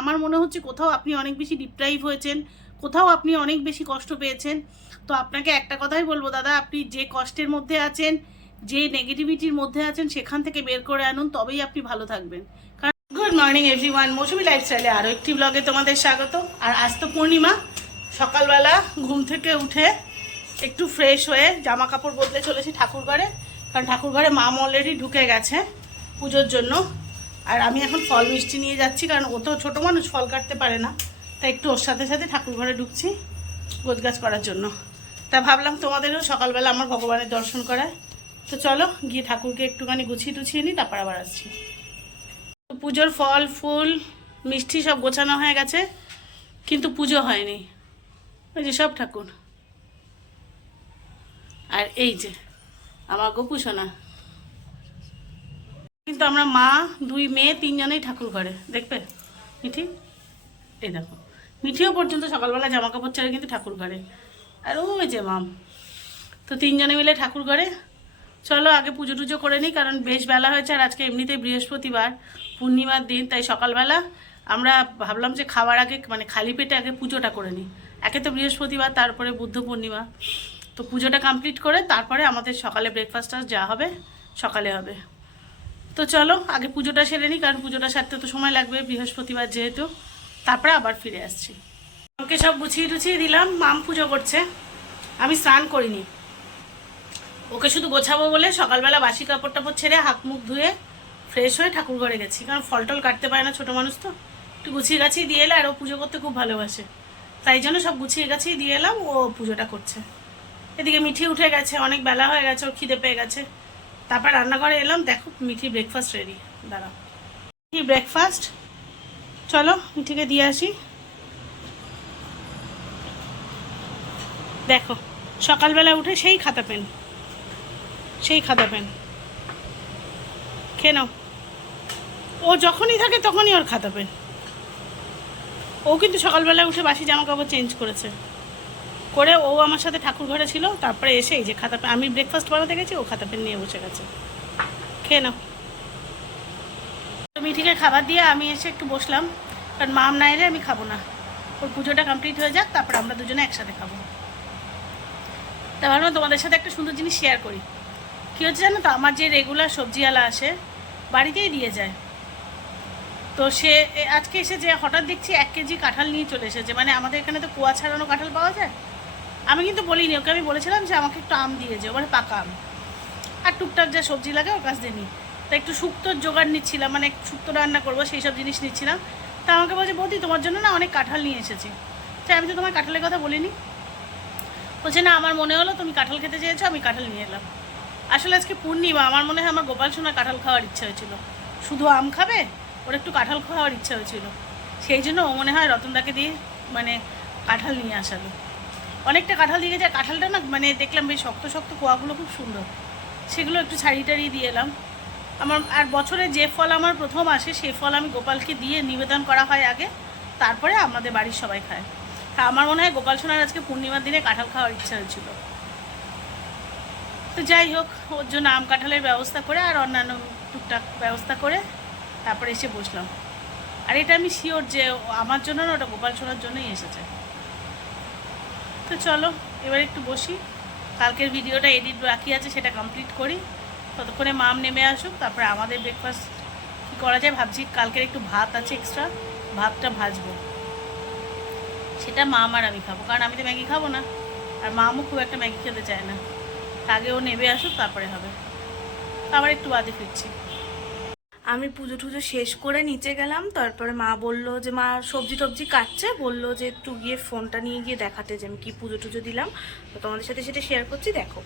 আমার মনে হচ্ছে কোথাও আপনি অনেক বেশি ডিপ্রাইভ হয়েছেন, কোথাও আপনি অনেক বেশি কষ্ট পেয়েছেন। তো আপনাকে একটা কথাই বলব দাদা, আপনি যে কষ্টের মধ্যে আছেন, যে নেগেটিভিটির মধ্যে আছেন, সেখান থেকে বের করে আনুন, তবেই আপনি ভালো থাকবেন। কারণ গুড মর্নিং এভরিওয়ান, মৌসুমি লাইফস্টাইলে আরও একটি ব্লগে তোমাদের স্বাগত। আর আজ তো পূর্ণিমা, সকালবেলা ঘুম থেকে উঠে একটু ফ্রেশ হয়ে জামা কাপড় বদলে চলেছি ঠাকুর ঘরে কারণ ঠাকুর ঘরে মাম অলরেডি ঢুকে গেছে পুজোর জন্য। আর আমি এখন ফল মিষ্টি নিয়ে যাচ্ছি, কারণ ও তো ছোটো মানুষ, ফল কাটতে পারে না। তাই একটু ওর সাথে সাথে ঠাকুর ঘরে ঢুকছি গোছগাছ করার জন্য। তা ভাবলাম তোমাদেরও সকালবেলা আমার ভগবানের দর্শন করায়। তো চলো, গিয়ে ঠাকুরকে একটুখানি গুছিয়ে টুছিয়ে নিই, তারপর আবার আসছি। তো পুজোর ফল, ফুল, মিষ্টি সব গোছানো হয়ে গেছে, কিন্তু পুজো হয়নি। ওই যে সব ঠাকুর। আর এই যে, আমার গোপু সোনা। কিন্তু আমরা মা, দুই মেয়ে, তিনজনেই ঠাকুর ঘরে। দেখবে? মিঠি? এই দেখো। মিঠিও পর্যন্ত সকালবেলা জামা কাপড় ছেড়ে কিন্তু ঠাকুর ঘরে। আর ওই যে মাম তো তিনজনে মিলে ঠাকুর ঘরে। চলো, আগে পুজো টুজো করে নিই, কারণ বেশ বেলা হয়েছে আর আজকে এমনিতেই বৃহস্পতিবার, পূর্ণিমার দিন, তাই সকালবেলা আমরা ভাবলাম যে খাওয়ার আগে মানে খালি পেটে আগে পুজোটা করে নিই। একে তো বৃহস্পতিবার, তারপরে বুদ্ধ পূর্ণিমা। তো পুজোটা কমপ্লিট করে তারপরে আমাদের সকালে ব্রেকফাস্টটা যা হবে, সকালে হবে। তো চলো, আগে পুজোটা সেরে নিই, কারণ পুজোটা সারতে তো সময় লাগবে, বৃহস্পতিবার যেহেতু। তারপরে আবার ফিরে আসছি। ওকে সব গুছিয়ে টুছিয়ে দিলাম, মাম পুজো করছে। আমি স্নান করিনি। ওকে শুধু গোছাবো বলে সকালবেলা বাসি কাপড় টাপড় ছেড়ে হাত মুখ ধুয়ে ফ্রেশ হয়ে ঠাকুর ঘরে গেছি। কারণ ফল টল কাটতে পারে না ছোটো মানুষ তো। একটু গুছিয়ে গাছিয়ে দিয়ে এলে আর ও পুজো করতে খুব ভালোবাসে। তাই জন্য সব গুছিয়ে গাছিয়ে দিয়ে এলাম, ও পুজোটা করছে। এদিকে মিঠি উঠে গেছে, অনেক বেলা হয়ে গেছে, ওর খিদে পেয়ে গেছে। তারপর রান্নাঘরে এলাম, দেখো মিঠি ব্রেকফাস্ট রেডি দাঁড়াও। মিঠি ব্রেকফাস্ট চলো, মিঠিকে দিয়ে আসি। দেখো, সকালবেলা উঠে সেই খাতা পেন। সেই খাতা পেন। খেয়ে ও যখনই থাকে তখনই ওর খাতা পেন। ও কিন্তু সকালবেলা উঠে বাসি জামা কাপড় চেঞ্জ করেছে। করে ও আমার সাথে ঠাকুর ঘরে ছিল, তারপরে এসে এই যে খাতা পেন আমি ব্রেকফাস্ট বানাতে গেছি, ও খাতা পেন নিয়ে বসে গেছে। খেয়ে নাও। মিঠিকে খাবার দিয়ে আমি এসে একটু বসলাম, কারণ মাম না এলে আমি খাব না। ওর পুজোটা কমপ্লিট হয়ে যাক, তারপর আমরা দুজনে একসাথে খাব। তা ভাবলাম তোমাদের সাথে একটা সুন্দর জিনিস শেয়ার করি। কী হচ্ছে জানো তো? আমার যে রেগুলার সবজিওয়ালা আসে, বাড়িতেই দিয়ে যায়। তো সে আজকে এসে যে হঠাৎ দেখছি এক কেজি কাঁঠাল নিয়ে চলে এসেছে। মানে আমাদের এখানে তো কুয়া ছাড়ানো কাঁঠাল পাওয়া যায় আমি কিন্তু বলিনি, ওকে আমি বলেছিলাম যে আমাকে একটু আম দিয়ে যাও মানে পাকা আম। আর টুকটাক যা সবজি লাগে ওর কাছ দিয়ে নিই তা একটু শুক্তোর জোগাড় নিচ্ছিলাম মানে শুক্তো রান্না করব, সেই সব জিনিস নিচ্ছিলাম। তা আমাকে বলছে, বৌদি, তোমার জন্য না অনেক কাঁঠাল নিয়ে এসেছি। তাই আমি তো তোমার কাঁঠালের কথা বলিনি। বলছে, না, আমার মনে হলো তুমি কাঁঠাল খেতে চেয়েছো, আমি কাঁঠাল নিয়ে এলাম। আসলে আজকে পূর্ণিমা, আমার মনে হয় আমার গোপাল সোনা কাঁঠাল খাওয়ার ইচ্ছা হয়েছিল। শুধু আম খাবে, ওর একটু কাঁঠাল খাওয়ার ইচ্ছা হয়েছিল। সেই জন্য ও মনে হয় রতনদাকে দিয়ে মানে কাঁঠাল নিয়ে আসালো। অনেকটা কাঁঠাল দিয়ে গেছে। কাঁঠালটা না মানে দেখলাম বেশ শক্ত শক্ত কোয়াগুলো খুব সুন্দর। সেগুলো একটু ছাড়িয়ে টাড়িয়ে দিয়ে এলাম। আমার, আর বছরে যে ফল আমার প্রথম আসে সেই ফল আমি গোপালকে দিয়ে নিবেদন করা হয় আগে। তারপরে আমাদের বাড়ির সবাই খায়। আমার মনে হয় গোপাল সোনার আজকে পূর্ণিমার দিনে কাঁঠাল খাওয়ার ইচ্ছা হয়েছিল। তো যাই হোক, ওর জন্য আম কাঁঠালের ব্যবস্থা করে আর অন্যান্য টুকটাক ব্যবস্থা করে তারপরে এসে বসলাম। আর এটা আমি শিওর যে আমার জন্য না, ওটা গোপাল সোনার জন্যই এসেছে। তো চলো, এবার একটু বসি। কালকের ভিডিওটা এডিট বাকি আছে, সেটা কমপ্লিট করি। ততক্ষণে মাম নেমে আসুক, তারপরে আমাদের ব্রেকফাস্ট কী করা যায় ভাবছি, কালকের একটু ভাত আছে এক্সট্রা ভাতটা ভাজবো। সেটা মাম আর আমি খাব, কারণ আমি তো ম্যাগি খাব না। আর মামও খুব একটা ম্যাগি খেতে চায় না। আগে ও নেবে আসুক, তারপরে হবে। আবার একটু বাদে ফিরছি। আমি পুজো টুজো শেষ করে নিচে গেলাম, তারপরে মা বলল যে, মা সবজি টবজি কাটছে? বলল যে, একটু গিয়ে ফোনটা নিয়ে গিয়ে দেখাতে যে আমি কি পুজো টুজো দিলাম। তো তোমাদের সাথে সেটা শেয়ার করছি, দেখো।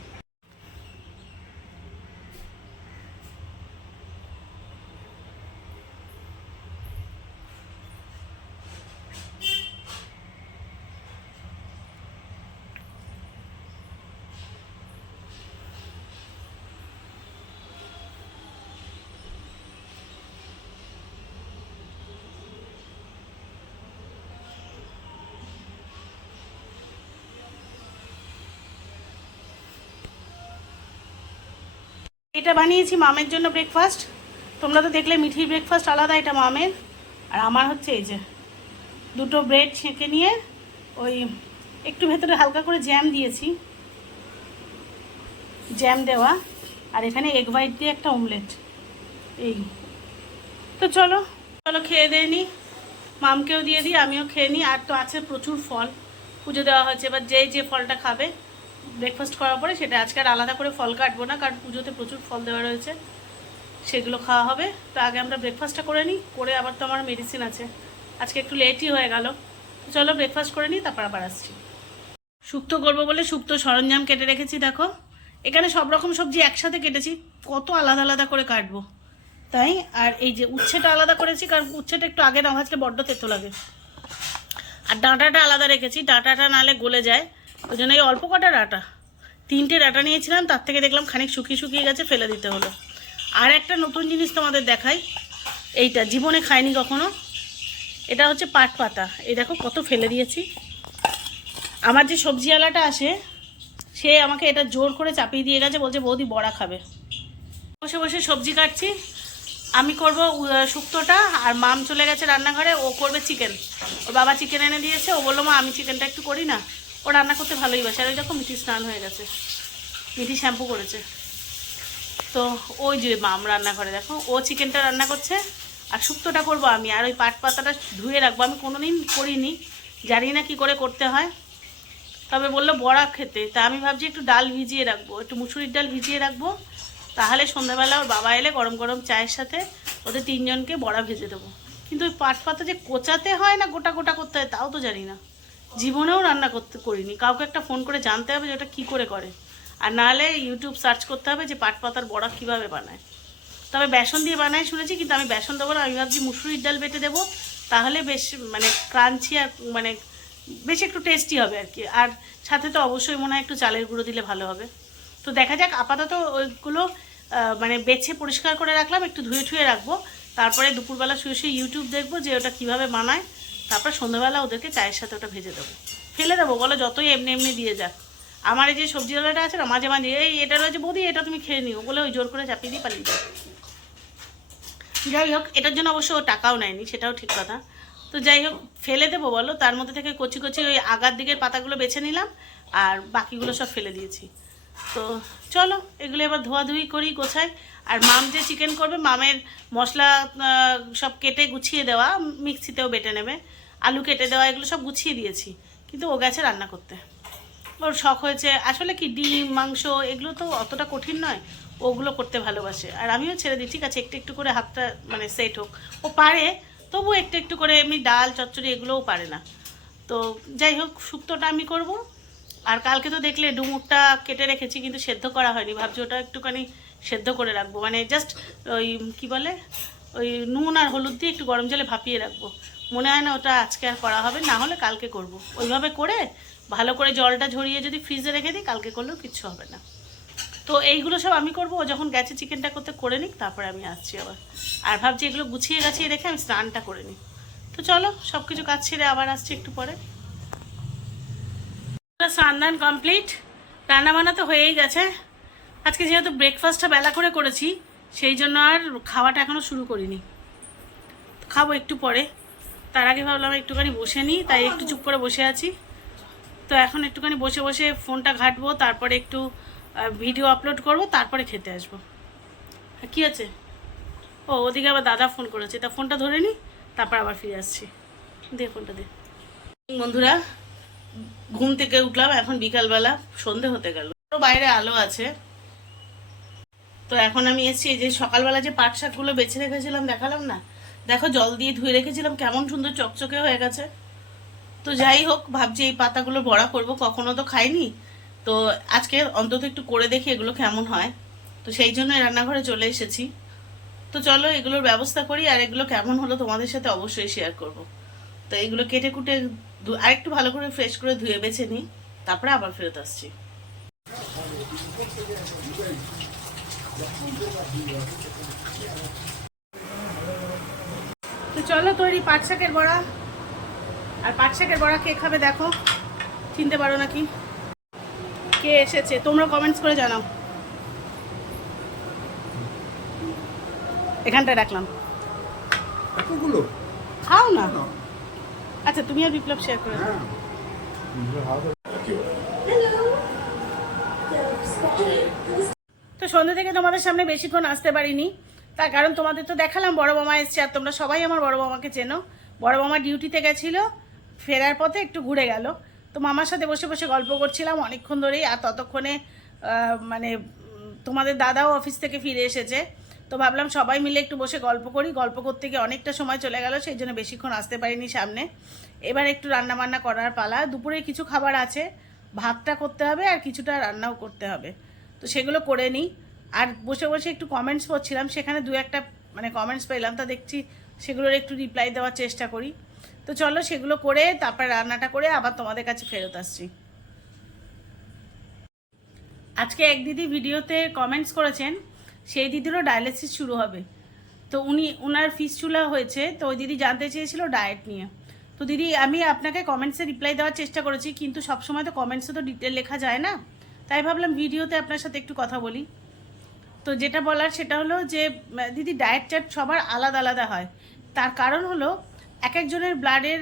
এটা বানিয়েছি মামের জন্য ব্রেকফাস্ট তোমরা তো দেখলে মিঠির ব্রেকফাস্ট আলাদা, এটা মামের। আর আমার হচ্ছে এই যে দুটো ব্রেড ছেঁকে নিয়ে ওই একটু ভেতরে হালকা করে জ্যাম দিয়েছি। জ্যাম দেওয়া। আর এখানে এগ হোয়াইট দিয়ে একটা অমলেট এই। তো চলো চলো খেয়ে দিয়ে নিই মামকেও দিয়ে দিই, আমিও খেয়ে নিই আর তো আছে প্রচুর ফল। পুজো দেওয়া হয়েছে, এবার যে যে ফলটা খাবে। ব্রেকফাস্ট করার পরে সেটা আজকে আর আলাদা করে ফল কাটবো না, কারণ পুজোতে প্রচুর ফল দেওয়া রয়েছে। সেগুলো খাওয়া হবে। তো আগে আমরা ব্রেকফাস্টটা করে নিই, করে আবার তো আমার মেডিসিন আছে। আজকে একটু লেটই হয়ে গেল। চলো ব্রেকফাস্ট করে নিই, তারপর আবার আসছি। শুক্তো করব বলে শুক্তো সরঞ্জাম কেটে রেখেছি, দেখো। এখানে সব রকম সবজি একসাথে কেটেছি, কত আলাদা আলাদা করে কাটবো। তাই? আর এই যে উচ্ছেটা আলাদা করেছি, কারণ উচ্ছেটা একটু আগে না ভাজলে বড্ড তেতো লাগে। আর ডাঁটাটা আলাদা রেখেছি, ডাঁটাটা নালে গলে যায়। ওই জন্য এই অল্প কটা ডাটা। তিনটে ডাটা নিয়েছিলাম, তার থেকে দেখলাম খানিক শুকিয়ে শুকিয়ে গেছে, ফেলে দিতে হলো। আর একটা নতুন জিনিস তোমাদের দেখাই, এইটা জীবনে খাইনি কখনো। এটা হচ্ছে পাট পাতা। এই দেখো কত ফেলে দিয়েছি। আমার যে সবজিওয়ালাটা আসে, সে আমাকে এটা জোর করে চাপিয়ে দিয়ে গেছে, বলছে, বৌদি বড়া খাবে। বসে বসে সবজি কাটছি। আমি করব শুক্তোটা, আর মাম চলে গেছে রান্নাঘরে, ও করবে চিকেন। ওর বাবা চিকেন এনে দিয়েছে, ও বলল, মা, আমি চিকেনটা একটু করি না। ও রান্না করতে ভালোই বাসে। আর ওই দেখো মিঠি স্নান হয়ে গেছে। মিঠি শ্যাম্পু করেছে। তো ওই যে মাম রান্নাঘরে, দেখো, ও চিকেনটা রান্না করছে, আর শুক্তোটা করব আমি। আর ওই পাট পাতাটা ধুয়ে রাখব। আমি কোনো দিন করিনি, জানি না কি করে করতে হয়। তবে বলল বড়া খেতে। তা আমি ভাবছি একটু ডাল ভিজিয়ে রাখব, একটু মুসুরির ডাল ভিজিয়ে রাখব। তাহলে সন্ধ্যাবেলা ওর বাবা এলে গরম গরম চায়ের সাথে ওদের তিনজনকে বড়া ভেজে দেবো। কিন্তু ওই পাট পাতা যে কোচাতে হয় না, গোটা গোটা করতে হয়, তাও তো জানি না। জীবনেও রান্না করতে করিনি। কাউকে একটা ফোন করে জানতে হবে যে ওটা কী করে করে। আর নাহলে ইউটিউব সার্চ করতে হবে যে পাট পাতার বড়া কীভাবে বানায়। তবে বেসন দিয়ে বানায় শুনেছি, কিন্তু আমি বেসন দেবো না, আমি ভাবছি মুসুরির ডাল বেটে দেবো। তাহলে বেশ মানে ক্রাঞ্চি আর মানে বেশ একটু টেস্টি হবে আর কি। আর সাথে তো অবশ্যই মনে হয় একটু চালের গুঁড়ো দিলে ভালো হবে। তো দেখা যাক, আপাতত ওইগুলো মানে বেছে পরিষ্কার করে রাখলাম, একটু ধুয়ে ঠুয়ে রাখব। তারপরে দুপুরবেলা শুয়ে শুয়ে ইউটিউব দেখব যে ওটা কীভাবে বানায়। তারপর ওদেরকে চায়ের সাথে ওটা ভেজে দেবো। ফেলে দেবো, বলো যতই এমনি এমনি দিয়ে যাক। আমার এই যে সবজিওয়ালাটা আছে না, মাঝে মাঝে, এই এটা রয়েছে বৌদি, এটা তুমি খেয়ে নিও। বলে ওই জোর করে চাপিয়ে দিয়ে পালিয়ে যায় যাই হোক, এটার জন্য অবশ্য ও টাকাও নেয়নি, সেটাও ঠিক কথা। তো যাই হোক, ফেলে দেবো, বলো। তার মধ্যে থেকে কচি কচি ওই আগার দিকের পাতাগুলো বেছে নিলাম, আর বাকিগুলো সব ফেলে দিয়েছি। তো চলো, এগুলো এবার ধোয়াধুয়ি করি গোছাই। আর মাম যে চিকেন করবে, মামের মশলা সব কেটে গুছিয়ে দেওয়া, মিক্সিতেও বেটে নেবে। আলু কেটে দেওয়া, এগুলো সব গুছিয়ে দিয়েছি। কিন্তু ও গেছে রান্না করতে। ওর শখ হয়েছে, আসলে কি ডিম, মাংস, এগুলো তো অতটা কঠিন নয়, ওগুলো করতে ভালোবাসে। আর আমিও ছেড়ে দিই, ঠিক আছে, একটু একটু করে হাতটা মানে সেট হোক। ও পারে তবু একটু একটু করে এমনি ডাল, চচ্চড়ি এগুলোও পারে না। তো যাই হোক, শুক্তটা আমি করব। আর কালকে তো দেখলে ডুমুরটা কেটে রেখেছি, কিন্তু সেদ্ধ করা হয়নি। ভাবছি ওটা একটুখানি সেদ্ধ করে রাখব। মানে জাস্ট ওই, কি বলে? ওই নুন আর হলুদ দিয়ে একটু গরম জলে ভাপিয়ে রাখব। মনে হয় না ওটা আজকে আর করা হবে, না হলে কালকে করব। ওইভাবে করে ভালো করে জলটা ঝরিয়ে যদি ফ্রিজে রেখে দিই, কালকে করলেও কিচ্ছু হবে না। তো এইগুলো সব আমি করব যখন গেছে চিকেনটা করতে করে নিক, তারপরে আমি আসছি আবার। আর ভাবছি এগুলো গুছিয়ে গাছিয়ে রেখে আমি স্নানটা করে নিই। তো চলো সব কিছু কাজ ছেড়ে আবার আসছি একটু পরে। স্নান দান কমপ্লিট। রান্না বান্না তো হয়েই গেছে। আজকে যেহেতু ব্রেকফাস্টটা বেলা করে করেছি, সেই জন্য আর খাওয়াটা এখনও শুরু করিনি। খাব একটু পরে। তার আগে ভাবলাম একটুখানি বসে নিই, তাই একটু চুপ করে বসে আছি। তো এখন একটুখানি বসে বসে ফোনটা ঘাঁটবো, তারপরে একটু ভিডিও আপলোড করব, তারপরে খেতে আসব। কি আছে? ও, ওদিকে আবার দাদা ফোন করেছে। তা ফোনটা ধরে নিই তারপর আবার ফিরে আসছি। দে ফোনটা দে। বন্ধুরা, ঘুম থেকে উঠলাম, এখন বিকালবেলা, সন্ধে হতে গেল। বাইরে আলো আছে। তো এখন আমি এসেছি যে সকালবেলা যে পাট শাকগুলো বেছে রেখেছিলাম, দেখালাম না? দেখো, জল দিয়ে ধুয়ে রেখেছিলাম, কেমন সুন্দর চকচকে হয়ে গেছে। তো যাই হোক, ভাবছি এই পাতাগুলো বড়া করব, কখনো তো খাইনি। তো আজকে অন্তত একটু করে দেখি এগুলো কেমন হয়। তো সেই জন্য রান্নাঘরে চলে এসেছি। তো চলো, এগুলোর ব্যবস্থা করি, আর এগুলো কেমন হলো তোমাদের সাথে অবশ্যই শেয়ার করব। তো এগুলো কেটে কুটে আরেকটু ভালো করে ফ্রেশ করে ধুয়ে বেছে নিই, তারপরে আবার ফেরত আসছি। চলো তৈরি পাট শাকের বড়া। আর পাট শাকের বড়া কে খাবে দেখো। চিনতে পারো নাকি? কে এসেছে? তোমরা কমেন্টস করে জানাও। এখানটায় রাখলাম। এতগুলো? খাও না। না। আচ্ছা তুমি আর বিপ্লব শেয়ার করে দাও। তো সন্ধ্যে থেকে তোমাদের সামনে বেশিক্ষণ আসতে পারিনি। তার কারণ তোমাদের তো দেখালাম, বড় মামা এসছে আর তোমরা সবাই আমার বড় মামাকে চেনো। বড় মামা ডিউটিতে গেছিল, ফেরার পথে একটু ঘুরে গেল। তো মামার সাথে বসে বসে গল্প করছিলাম অনেকক্ষণ ধরেই আর ততক্ষণে মানে তোমাদের দাদাও অফিস থেকে ফিরে এসেছে। তো ভাবলাম সবাই মিলে একটু বসে গল্প করি। গল্প করতে গিয়ে অনেকটা সময় চলে গেল, সেই জন্য বেশিক্ষণ আসতে পারিনি সামনে। এবার একটু রান্না বান্না করার পালা। দুপুরে কিছু খাবার আছে, ভাতটা করতে হবে আর কিছুটা রান্নাও করতে হবে। তো সেগুলো করে নিই। আর বসে বসে একটু কমেন্টস পড়ছিলাম, সেখানে দু একটা মানে কমেন্টস পেলাম, তা দেখছি সেগুলোর একটু রিপ্লাই দেওয়ার চেষ্টা করি। তো চলো সেগুলো করে তারপর রান্নাটা করে আবার তোমাদের কাছে ফেরত আসছি। আজকে এক দিদি ভিডিওতে কমেন্টস করেছেন, সেই দিদিরও ডায়ালিসিস শুরু হবে। তো উনি ওনার ফিসচুলা হয়েছে, তো ওই দিদি জানতে চেয়েছিল ডায়েট নিয়ে। তো দিদি, আমি আপনাকে কমেন্টসে রিপ্লাই দেওয়ার চেষ্টা করেছি, কিন্তু সবসময় তো কমেন্টসে তো ডিটেল লেখা যায় না। তাই ভাবলাম ভিডিওতে আপনার সাথে একটু কথা বলি। তো যেটা বলার সেটা হলো যে দিদি ডায়েট চার্ট সবার আলাদা আলাদা হয়। তার কারণ হলো এক একজনের ব্লাডের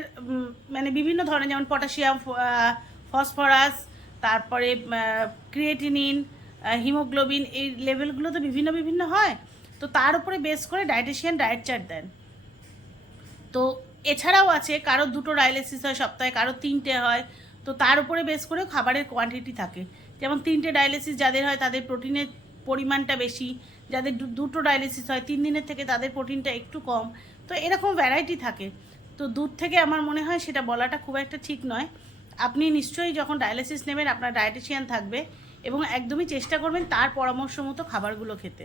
মানে বিভিন্ন ধরনের, যেমন পটাশিয়াম ফসফরাস তারপরে ক্রিয়েটিনিন হিমোগ্লোবিন এই লেভেলগুলো তো বিভিন্ন বিভিন্ন হয়। তো তার উপরে বেস করে ডায়েটিশিয়ান ডায়েট চার্ট দেন। তো এছাড়াও আছে, কারও দুটো ডায়ালিসিস হয় সপ্তাহে, কারও তিনটে হয়। তো তার উপরে বেস করে খাবারের কোয়ান্টিটি থাকে। যেমন তিনটে ডায়ালিসিস যাদের হয়, তাদের প্রোটিনের পরিমাণটা বেশি, যাদের দুটো ডায়ালিসিস হয়, তিন দিনের থেকে তাদের প্রোটিনটা একটু কম। তো এরকম ভ্যারাইটি থাকে। তো দূর থেকে আমার মনে হয় সেটা বলাটা খুব একটা ঠিক নয়। আপনি নিশ্চয়ই যখন ডায়ালিসিস নেবেন, আপনার ডায়েটিশিয়ান থাকবে এবং একদমই চেষ্টা করবেন তার পরামর্শ মতো খাবারগুলো খেতে।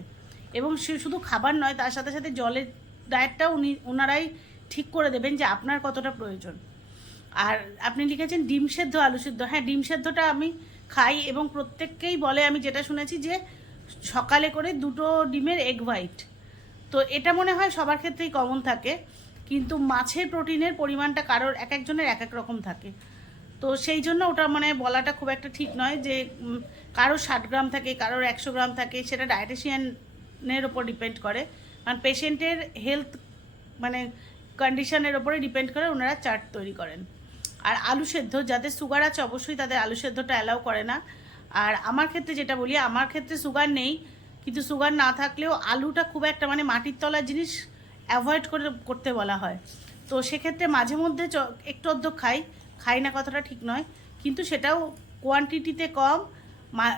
এবং সে শুধু খাবার নয়, তার সাথে সাথে জলের ডায়েটটাও উনি ওনারাই ঠিক করে দেবেন যে আপনার কতটা প্রয়োজন। আর আপনি লিখেছেন ডিম সেদ্ধ, আলু সেদ্ধ। হ্যাঁ ডিম সেদ্ধটা আমি খাই এবং প্রত্যেককেই বলে আমি যেটা শুনেছি যে সকালে করে দুটো ডিমের এগ হোয়াইট তো এটা মনে হয় সবার ক্ষেত্রেই কমন থাকে, কিন্তু মাছের প্রোটিনের পরিমাণটা কারোর এক একজনের এক এক রকম থাকে। তো সেই জন্য ওটা মানে বলাটা খুব একটা ঠিক নয় যে কারোর ষাট গ্রাম থাকে, কারোর একশো গ্রাম থাকে, সেটা ডায়েটিশিয়ানের ওপর ডিপেন্ড করে। কারণ পেশেন্টের হেলথ মানে কন্ডিশনের ওপরে ডিপেন্ড করে ওনারা চার্ট তৈরি করেন। আর আলু সেদ্ধ, যাদের সুগার আছে, অবশ্যই তাদের আলু সেদ্ধটা অ্যালাউ করে না। আর আমার ক্ষেত্রে যেটা বলি, আমার ক্ষেত্রে সুগার নেই, কিন্তু সুগার না থাকলেও আলুটা খুব একটা মানে মাটির তলার জিনিস অ্যাভয়েড করে, করতে বলা হয়। তো সেক্ষেত্রে মাঝে মধ্যে একটু অর্ধ খাই খাই না কথাটা ঠিক নয়, কিন্তু সেটাও কোয়ান্টিটিতে কম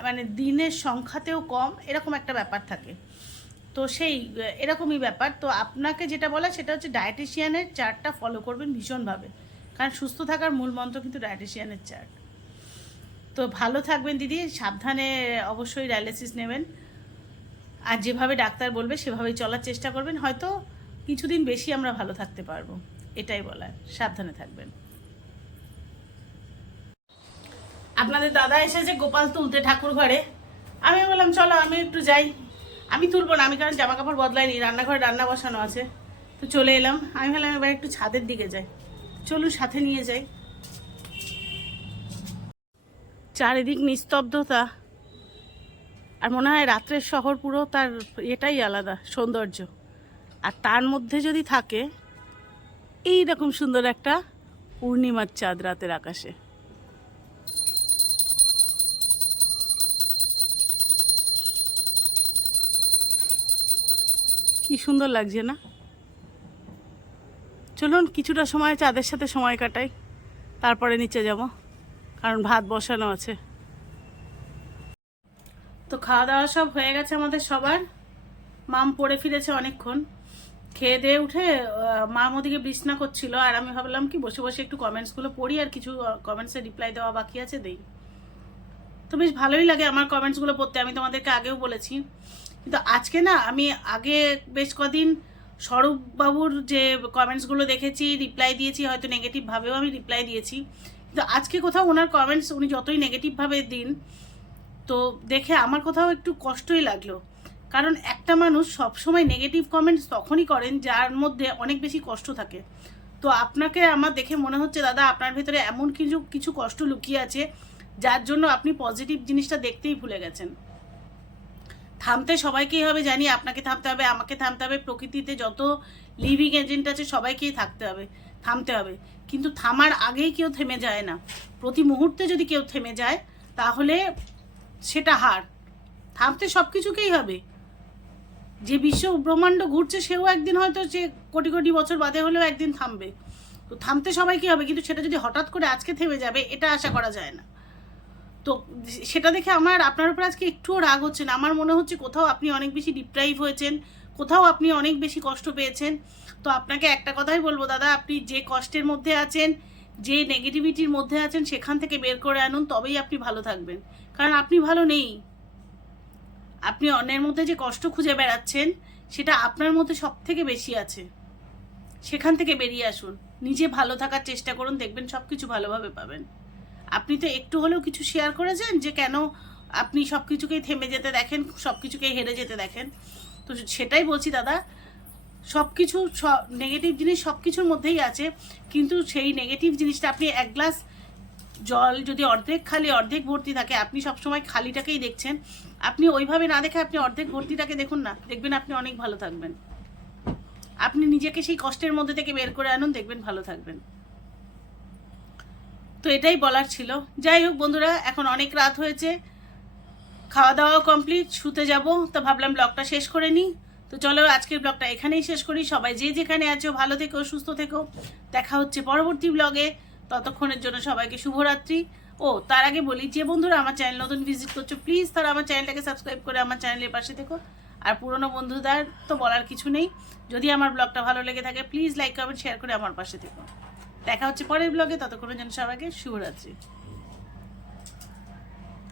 মানে দিনের সংখ্যাতেও কম, এরকম একটা ব্যাপার থাকে। তো সেই, এরকমই ব্যাপার। তো আপনাকে যেটা বলা, সেটা হচ্ছে ডায়েটিশিয়ানের চার্টটা ফলো করবেন ভীষণভাবে। কারণ সুস্থ থাকার মূল মন্ত্র কিন্তু ডায়েটিশিয়ানের চার্ট তো ভালো থাকবেন দিদি, সাবধানে অবশ্যই ডায়ালিসিস নেবেন। আর যেভাবে ডাক্তার বলবে সেভাবেই চলার চেষ্টা করবেন, হয়তো কিছুদিন বেশি আমরা ভালো থাকতে পারব, এটাই বলার, সাবধানে থাকবেন। আপনাদের দাদা এসেছে গোপাল তুলতে ঠাকুর ঘরে। আমি বললাম, চলো, আমি একটু যাই। আমি তুলবো না, আমি কারণ জামা কাপড় বদলাইনি, রান্নাঘরে রান্না বসানো আছে। তো চলে এলাম, আমি ভাবলাম এবার একটু ছাদের দিকে যাই। চলুন, সাথে নিয়ে যাই। চারিদিক নিস্তব্ধতা। আর মনে হয় রাত্রের শহর পুরো তার এটাই আলাদা, সৌন্দর্য। আর তার মধ্যে যদি থাকে, এই রকম সুন্দর একটা পূর্ণিমার চাঁদ রাতের আকাশে। কি সুন্দর লাগছে না? চলুন কিছুটা সময় চাঁদের সাথে সময় কাটাই, তারপরে নিচে যাব। কারণ ভাত বসানো আছে। তো খাওয়া দাওয়া সব হয়ে গেছে আমাদের সবার। মাম পড়ে ফিরেছে অনেকক্ষণ। খেয়ে দিয়ে উঠে মাম ওদিকে বিছনা করছিল। আর আমি ভাবলাম কি, বসে বসে একটু কমেন্টসগুলো পড়ি আর কিছু কমেন্টসে রিপ্লাই দেওয়া বাকি আছে, দেই। তো বেশ ভালোই লাগে আমার কমেন্টসগুলো পড়তে, আমি তোমাদেরকে আগেও বলেছি। কিন্তু আজকে না, আমি আগে বেশ কদিন স্বরূপবাবুর যে কমেন্টসগুলো দেখেছি রিপ্লাই দিয়েছি, হয়তো নেগেটিভভাবেও আমি রিপ্লাই দিয়েছি। আজকে কোথাও ওনার কমেন্টস উনি যতই নেগেটিভভাবে দিন, তো দেখে আমার কোথাও একটু কষ্টই লাগল। কারণ একটা মানুষ সবসময় নেগেটিভ কমেন্টস তখনই করেন যার মধ্যে অনেক বেশি কষ্ট থাকে। তো আপনাকে আমার দেখে মনে হচ্ছে, দাদা, আপনার ভেতরে এমন কিছু কিছু কষ্ট লুকিয়ে আছে, যার জন্য আপনি পজিটিভ জিনিসটা দেখতেই ভুলে গেছেন। থামতে সবাইকেই হবে জানি, আপনাকে থামতে হবে, আমাকে থামতে হবে, প্রকৃতিতে যত লিভিং এজেন্ট আছে সবাইকেই থাকতে হবে। থামতে হবে। কিন্তু থামার আগেই কেউ থেমে যায় না। প্রতি মুহূর্তে যদি কেউ থেমে যায়, তাহলে সেটা হার। থামতে সব কিছুকেই হবে। যে বিশ্ব ব্রহ্মাণ্ড ঘুরছে, সেও একদিন হয়তো সে কোটি কোটি বছর বাদে হলেও একদিন থামবে। তো থামতে সবাই কি হবে? কিন্তু সেটা যদি হঠাৎ করে আজকে থেমে যাবে, এটা আশা করা যায় না। তো সেটা দেখে আমার, আপনার উপর আজকে একটুও রাগ হচ্ছে না। আমার মনে হচ্ছে কোথাও আপনি অনেক বেশি ডিপ্রাইভ হয়েছেন। কোথাও আপনি অনেক বেশি কষ্ট পেয়েছেন। তো আপনাকে একটা কথাই বলব, দাদা, আপনি যে কষ্টের মধ্যে আছেন, যে নেগেটিভিটির মধ্যে আছেন, সেখান থেকে বের করে আনুন, তবেই আপনি ভালো থাকবেন। কারণ আপনি ভালো নেই। আপনি অন্যের মধ্যে যে কষ্ট খুঁজে বেড়াচ্ছেন, সেটা আপনার মধ্যে সব থেকে বেশি আছে। সেখান থেকে বেরিয়ে আসুন। নিজে ভালো থাকার চেষ্টা করুন, দেখবেন সব কিছু ভালোভাবে পাবেন। আপনি তো একটু হলেও কিছু শেয়ার করেছেন যে কেন আপনি সব কিছুকেই থেমে যেতে দেখেন সব কিছুকেই হেরে যেতে দেখেন। তো সেটাই বলছি, দাদা। সব কিছু নেগেটিভ জিনিস সব কিছুর মধ্যেই আছে। কিন্তু সেই নেগেটিভ জিনিসটা আপনি এক গ্লাস জল যদি অর্ধেক খালি, অর্ধেক ভর্তি থাকে, আপনি সবসময় খালিটাকেই দেখছেন। আপনি ওইভাবে না দেখে আপনি অর্ধেক ভর্তিটাকে দেখুন না। দেখবেন আপনি অনেক ভালো থাকবেন। আপনি নিজেকে সেই কষ্টের মধ্যে থেকে বের করে আনুন, দেখবেন ভালো থাকবেন। তো এটাই বলার ছিল। যাই হোক বন্ধুরা, এখন অনেক রাত হয়েছে। খাওয়া দাওয়া কমপ্লিট শুতে যাব। তো ভাবলাম ব্লগটা শেষ করে নিই। তো চলো আজকের ব্লগটা এখানেই শেষ করি। সবাই যে যেখানে আছো, ভালো থেকো, সুস্থ থেকো। দেখা হচ্ছে পরবর্তী ব্লগে ততক্ষণের জন্য সবাইকে শুভরাত্রি। ও, তার আগে বলি, যে বন্ধুরা আমার চ্যানেল নতুন ভিজিট করছ প্লিজ তারা আমার চ্যানেলটাকে সাবস্ক্রাইব করে আমার চ্যানেলের পাশে থেকো। আর পুরনো বন্ধুদের তো বলার কিছু নেই। যদি আমার ব্লগটা ভালো লেগে থাকে প্লিজ লাইক কমেন্ট শেয়ার করে আমার পাশে থেকো। দেখা হচ্ছে পরের ব্লগে ততক্ষণের জন্য সবাইকে শুভরাত্রি।